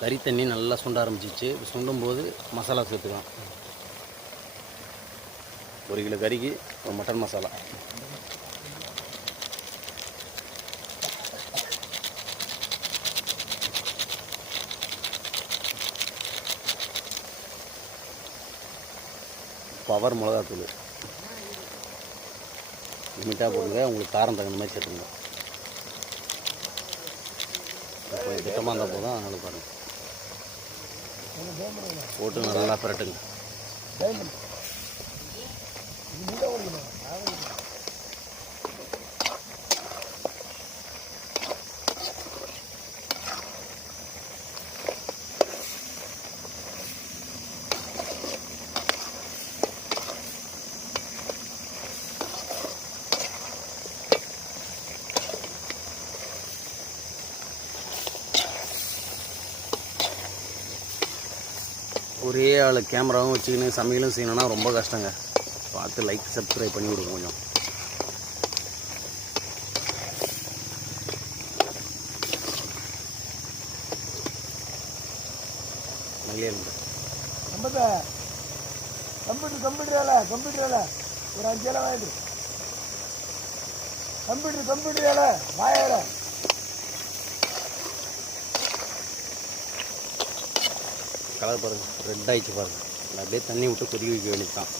கறி தண்ணி நல்லா சுண்ட ஆரம்பிச்சிச்சு. சுண்டும் போது மசாலா சேர்த்துக்கலாம். 1 கிலோ கறிக்கு ஒரு மட்டன் மசாலா. பவர் மிளகாத்தூள் லிமிட்டாக போடுங்க. உங்களுக்கு காரம் தகுந்த மாதிரி சேர்த்துங்க. கொஞ்சம் திட்டமாக இருந்தால் போதும். அதனால் பாருங்கள், போட்டு நல்லா பிரட்டுங்க. ஒரே ஆள் கேமராவும் வச்சுக்கின்னு சமையலும் செய்யணும்னா ரொம்ப கஷ்டங்க. பார்த்து லைக் சப்ஸ்கிரைப் பண்ணி விடுங்க கொஞ்சம். கம்ப்யூட்டர் வேலை ஒரு 5 இலை வாங்கிட்டு கம்ப்யூட்டர் வேலை 1000. கலர் பாருங்கள், ரெட் ஆகிடுச்சு பாருங்கள். அப்படியே தண்ணி விட்டு கொதிக்க வைக்க வேண்டியது தான்.